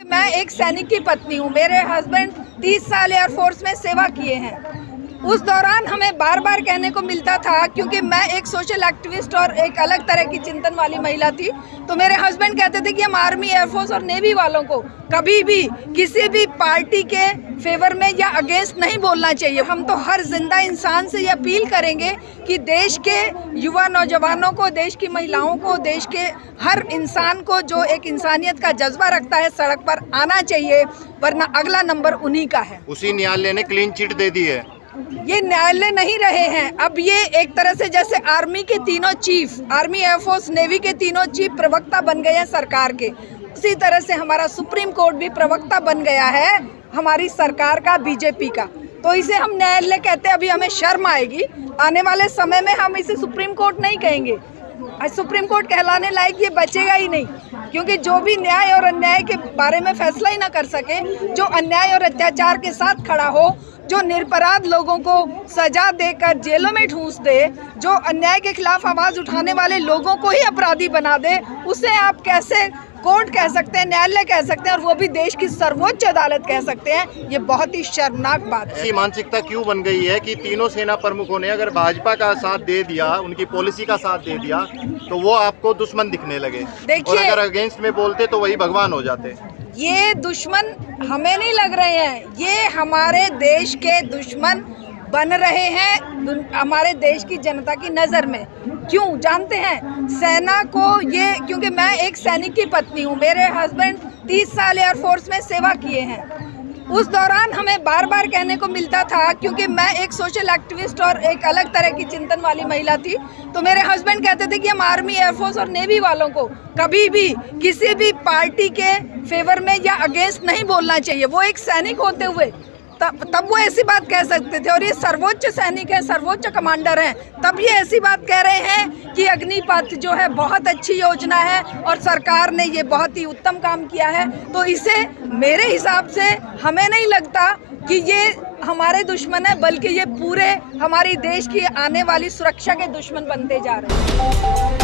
मैं एक सैनिक की पत्नी हूँ। मेरे हस्बैंड 30 साल एयरफोर्स में सेवा किए हैं। उस दौरान हमें बार बार कहने को मिलता था, क्योंकि मैं एक सोशल एक्टिविस्ट और एक अलग तरह की चिंतन वाली महिला थी, तो मेरे हस्बैंड कहते थे कि हम आर्मी, एयरफोर्स और नेवी वालों को कभी भी किसी भी पार्टी के फेवर में या अगेंस्ट नहीं बोलना चाहिए। हम तो हर जिंदा इंसान से ये अपील करेंगे कि देश के युवा नौजवानों को, देश की महिलाओं को, देश के हर इंसान को जो एक इंसानियत का जज्बा रखता है सड़क पर आना चाहिए, वरना अगला नंबर उन्हीं का है। उसी न्यायालय ने क्लीन चिट दे दी है। ये न्यायालय नहीं रहे हैं, अब ये एक तरह से जैसे आर्मी के तीनों चीफ, आर्मी, एयरफोर्स, नेवी के तीनों चीफ प्रवक्ता बन गए हैं सरकार के, उसी तरह से हमारा सुप्रीम कोर्ट भी प्रवक्ता बन गया है हमारी सरकार का, बीजेपी का। तो इसे हम न्यायालय कहते हैं। अभी हमें शर्म आएगी, आने वाले समय में हम इसे सुप्रीम कोर्ट नहीं कहेंगे। सुप्रीम कोर्ट कहलाने लायक ये बचेगा ही नहीं, क्योंकि जो भी न्याय और अन्याय के बारे में फैसला ही ना कर सके, जो अन्याय और अत्याचार के साथ खड़ा हो, जो निरपराध लोगों को सजा देकर जेलों में ठूंस दे, जो अन्याय के खिलाफ आवाज उठाने वाले लोगों को ही अपराधी बना दे, उसे आप कैसे कोर्ट कह सकते हैं, न्यायालय कह सकते हैं, और वो भी देश की सर्वोच्च अदालत कह सकते हैं? ये बहुत ही शर्मनाक बात है। ऐसी मानसिकता क्यों बन गई है कि तीनों सेना प्रमुखों ने अगर भाजपा का साथ दे दिया, उनकी पॉलिसी का साथ दे दिया, तो वो आपको दुश्मन दिखने लगे, और अगर अगेंस्ट में बोलते तो वही भगवान हो जाते। ये दुश्मन हमें नहीं लग रहे हैं, ये हमारे देश के दुश्मन बन रहे हैं हमारे देश की जनता की नज़र में। क्यों जानते हैं? सेना को ये, क्योंकि मैं एक सैनिक की पत्नी हूँ। मेरे हस्बैंड 30 साल एयरफोर्स में सेवा किए हैं। उस दौरान हमें बार बार कहने को मिलता था, क्योंकि मैं एक सोशल एक्टिविस्ट और एक अलग तरह की चिंतन वाली महिला थी, तो मेरे हस्बैंड कहते थे कि हम आर्मी, एयरफोर्स और नेवी वालों को कभी भी किसी भी पार्टी के फेवर में या अगेंस्ट नहीं बोलना चाहिए। वो एक सैनिक होते हुए तब वो ऐसी बात कह सकते थे, और ये सर्वोच्च सैनिक है, सर्वोच्च कमांडर हैं, तब ये ऐसी बात कह रहे हैं कि अग्निपथ जो है बहुत अच्छी योजना है और सरकार ने ये बहुत ही उत्तम काम किया है। तो इसे मेरे हिसाब से हमें नहीं लगता कि ये हमारे दुश्मन है, बल्कि ये पूरे हमारी देश की आने वाली सुरक्षा के दुश्मन बनते जा रहे हैं।